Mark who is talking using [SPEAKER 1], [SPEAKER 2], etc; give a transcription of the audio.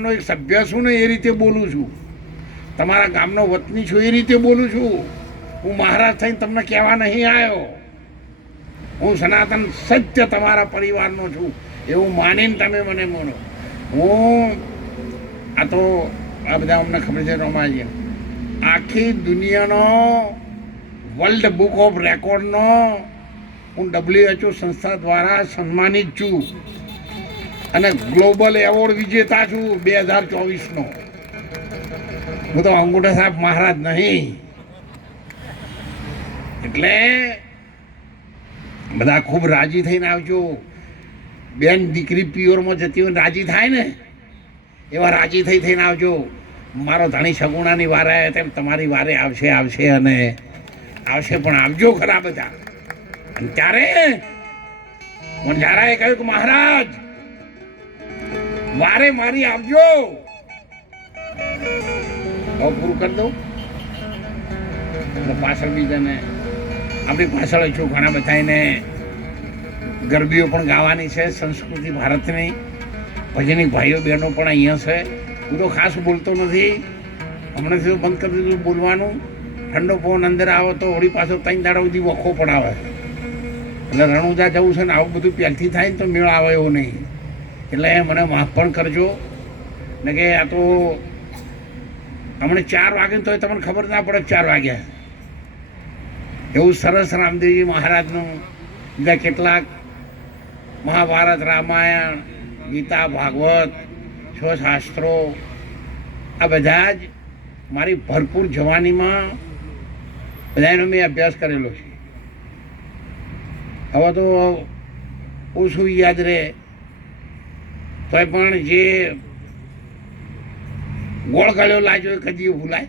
[SPEAKER 1] નો એક સભ્ય છું ને એ રીતે બોલું છું. તમારા ગામનો વતની છું એ રીતે બોલું છું. હું મહારાજ થઈને તમને કહેવા નહીં આવ્યો. હું સનાતન સત્ય તમારા પરિવારનો છું, એવું માનીને તમે મને બોલો. હું આ તો આ બધા અમને ખબર છે રોમાજી આખી દુનિયાનો વર્લ્ડ બુક ઓફ રેકોર્ડનો હું ડબ્લ્યુએચઓ સંસ્થા દ્વારા સન્માનિત છું. અને ગ્લોબલ એવોર્ડ વિજેતા છું બે હજાર ચોવીસનો. હું તો અંગુઠા સાહેબ મહારાજ નહીં. એટલે બધા ખૂબ રાજી થઈને આવજો. બેન દીકરી પિયોરમાં જતી હોય રાજી થાય ને, એવા રાજી થઈ થઈને આવજો. મારો ધણી સગુણાની વારે તેમ તમારી વારે આવશે આવશે અને આવશે પણ આવજો ખરા બધા. અને ત્યારે જારાએ કહ્યું કે મહારાજ વારે મારી આવજો. હવે પૂરું કરી દઉં. એટલે પાછળ બીજાને, આપણી પાછળ છું ઘણા બધાને ગરબીઓ પણ ગાવાની છે, સંસ્કૃતિ ભારતની. ભજની ભાઈઓ બહેનો પણ અહીંયા છે. હું તો ખાસ બોલતો નથી. હમણાંથી બંધ કરી દીધું બોલવાનું. ઠંડો પવન અંદર આવે તો હોળી પાછો ત્રણ દાડા સુધી વખો પડાવે. એટલે રણુજા જવું છે ને આવું બધું પહેલથી થાય ને તો મેળ આવે એવું નહીં. એટલે મને માફ પણ કરજો. ને કે આ તો હમણાં ચાર વાગે તો તમને ખબર ના પડે ચાર વાગ્યા. એવું સરસ રામદેવજી મહારાજનું બીજા કેટલાક મહાભારત, રામાયણ, ગીતા, ભાગવત છ શાસ્ત્રો આ બધા જ મારી ભરપૂર જવાનીમાં બધાનો મેં અભ્યાસ કરેલો છે. હવે તો ઓછું યાદ રહે? તોય પણ જે ગોળ ગળ્યો લાજો કદી ભૂલાય